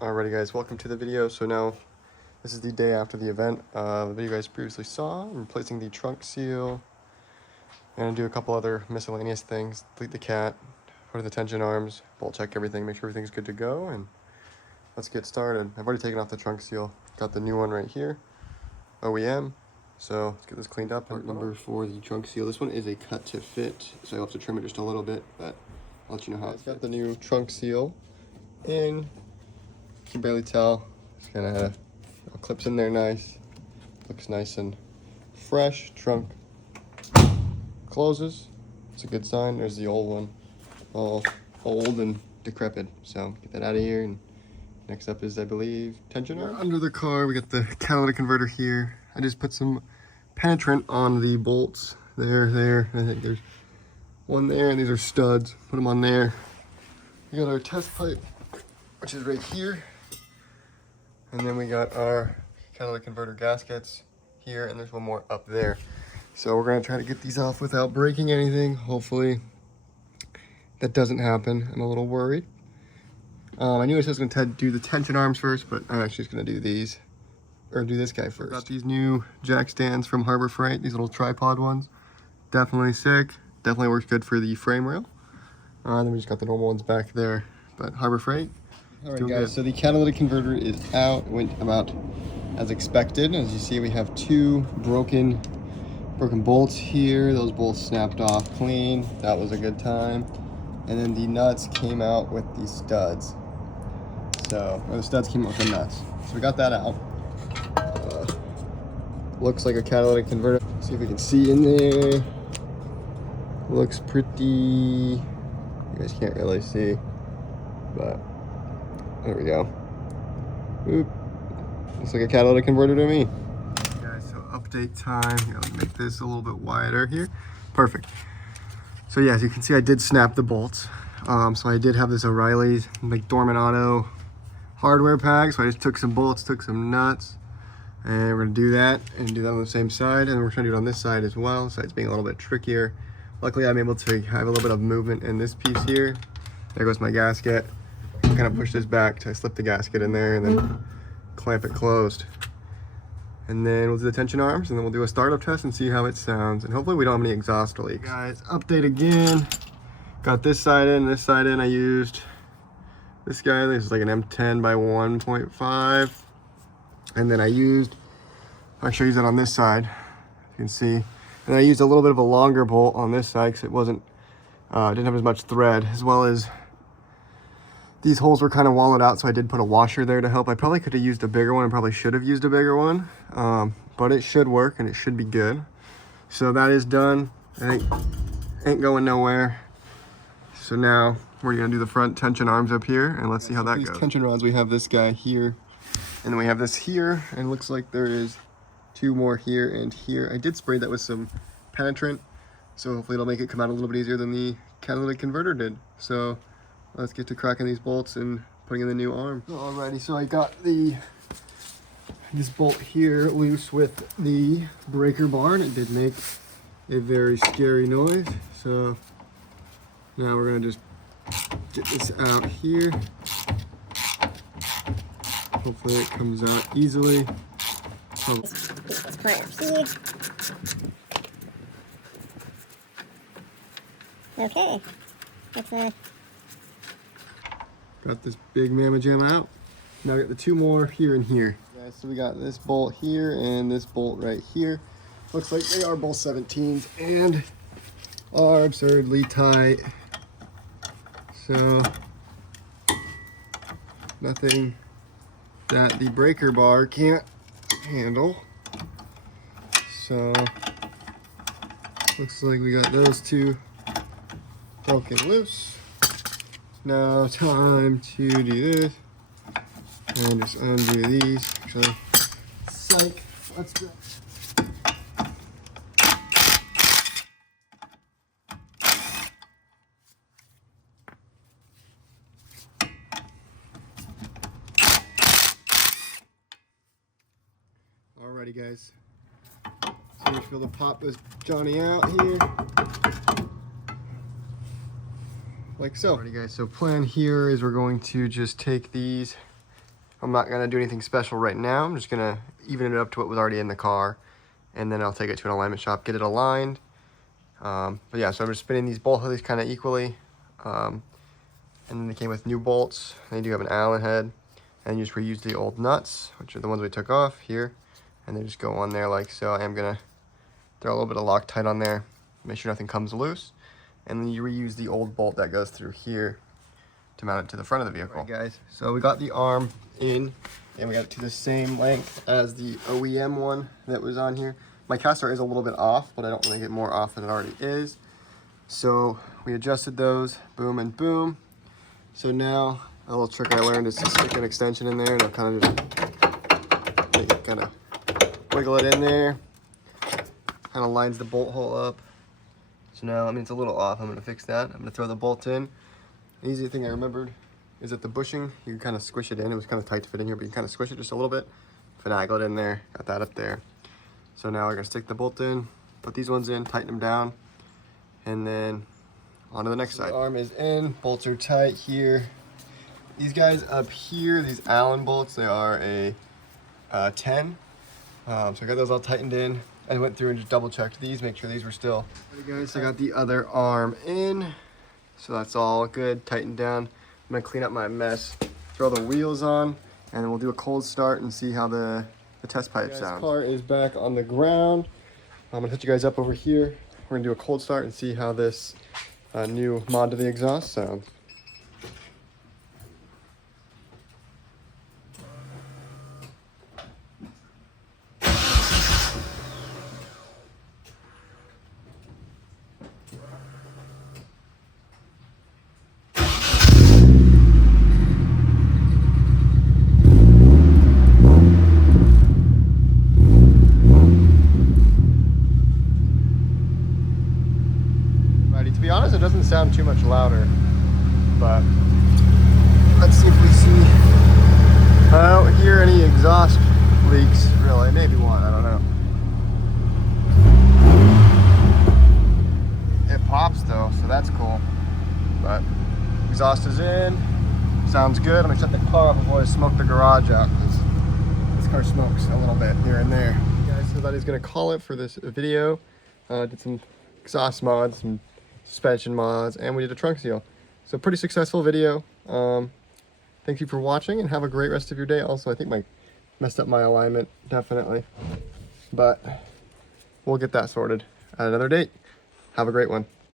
Alrighty guys, welcome to the video. So now, this is the day after the event. The video you guys previously saw, I'm replacing the trunk seal, and do a couple other miscellaneous things. Delete the cat, put in the tension arms, bolt check everything, make sure everything's good to go, and let's get started. I've already taken off the trunk seal, got the new one right here, OEM. So let's get this cleaned up. Part number for the trunk seal. This one is a cut to fit, so you'll have to trim it just a little bit, but I'll let you know how it's got the new trunk seal in. You can barely tell. Just kind of clips in there nice. Looks nice and fresh. Trunk closes. It's a good sign. There's the old one, all old and decrepit. So get that out of here. And next up is, I believe, tension arm. Under the car, we got the catalytic converter here. I just put some penetrant on the bolts. There. I think there's one there, and these are studs. Put them on there. We got our test pipe, which is right here. And then we got our catalytic converter gaskets here, and there's one more up there. So we're gonna try to get these off without breaking anything. Hopefully that doesn't happen. I'm a little worried. I knew I was gonna do the tension arms first, but I'm actually just gonna do these, or do this guy first. Got these new jack stands from Harbor Freight, these little tripod ones. Definitely sick. Definitely works good for the frame rail. Then we just got the normal ones back there, but Harbor Freight. Alright guys, so the catalytic converter is out. It went about as expected. As you see, we have two broken bolts here. Those bolts snapped off clean. That was a good time. And then the nuts came out with the studs. Or the studs came out with the nuts. So we got that out. Looks like a catalytic converter. See if we can see in there. Looks pretty, you guys can't really see, but there we go. Oop. Looks like a catalytic converter to me. Okay, guys, so update time. Here, let me make this a little bit wider here. Perfect. So yeah, as you can see, I did snap the bolts. So I did have this O'Reilly's like Dorman Auto hardware pack. So I just took some bolts, took some nuts, and we're gonna do that and do that on the same side. And we're trying to do it on this side as well. So it's being a little bit trickier. Luckily, I'm able to have a little bit of movement in this piece here. There goes my gasket. Kind of push this back to slip the gasket in there and then clamp it closed. And then we'll do the tension arms, and then we'll do a startup test and see how it sounds. And hopefully we don't have any exhaust leaks. Guys, update again. Got this side in, this side in. I used this guy. This is like an M10 by 1.5. And then I'll show you that on this side. You can see. And I used a little bit of a longer bolt on this side because it wasn't, didn't have as much thread, as well as these holes were kind of wallowed out, so I did put a washer there to help. I probably could have used a bigger one and probably should have used a bigger one, but it should work and it should be good. So that is done. I think ain't going nowhere. So now we're gonna do the front tension arms up here, and let's see how that goes. These tension rods, we have this guy here, and then we have this here, and it looks like there is two more here and here. I did spray that with some penetrant, so hopefully it'll make it come out a little bit easier than the catalytic converter did. So let's get to cracking these bolts and putting in the new arm. Alrighty, so I got this bolt here loose with the breaker bar, and it did make a very scary noise. So now we're gonna just get this out here. Hopefully it comes out easily. This part here. Okay, that's got this big mamma jamma out. Now I got the two more here and here. Guys, so we got this bolt here and this bolt right here. Looks like they are both 17s and are absurdly tight. So nothing that the breaker bar can't handle. So looks like we got those two broken loose. Now time to do this and just undo these. Actually, psych. Let's go. Alrighty, guys. So we feel to pop this Johnny out here. like so. Alrighty guys, so plan here is we're going to just take these I'm not gonna do anything special right now. I'm just gonna even it up to what was already in the car, and then I'll take it to an alignment shop, get it aligned. But yeah, so I'm just spinning both of these kind of equally. And then they came with new bolts. They do have an Allen head, and you just reuse the old nuts, which are the ones we took off here, and they just go on there like so. I am gonna throw a little bit of Loctite on there, make sure nothing comes loose, and then you reuse the old bolt that goes through here to mount it to the front of the vehicle. All right, guys, so we got the arm in, and we got it to the same length as the OEM one that was on here. My caster is a little bit off, but I don't want to get more off than it already is. So we adjusted those, boom and boom. So now a little trick I learned is to stick an extension in there, and I'll kind of just make it kind of wiggle it in there. Kind of lines the bolt hole up. So now, I mean, it's a little off. I'm going to fix that. I'm going to throw the bolt in. An easy thing I remembered is that the bushing, you can kind of squish it in. It was kind of tight to fit in here, but you can kind of squish it just a little bit. Finagle it in there. Got that up there. So now we're going to stick the bolt in, put these ones in, tighten them down, and then on to the next side. The arm is in, bolts are tight here. These guys up here, these Allen bolts, they are a 10. So I got those all tightened in. I went through and just double checked these, make sure these were still. Alright guys, so I got the other arm in. So that's all good, tightened down. I'm gonna clean up my mess, throw the wheels on, and then we'll do a cold start and see how the test pipe sounds. This car is back on the ground. I'm gonna hit you guys up over here. We're gonna do a cold start and see how this new mod to the exhaust sounds. To be honest, it doesn't sound too much louder, but let's see if we see. I don't hear any exhaust leaks, really. Maybe one, I don't know. It pops though, so that's cool. But exhaust is in, sounds good. I'm gonna shut the car off before I smoke the garage out, because this car smokes a little bit here and there. Guys, so that is gonna call it for this video. Did some exhaust mods, some suspension mods, and we did a trunk seal. So pretty successful video. Thank you for watching, and have a great rest of your day. Also, I think I messed up my alignment, definitely. But we'll get that sorted at another date. Have a great one.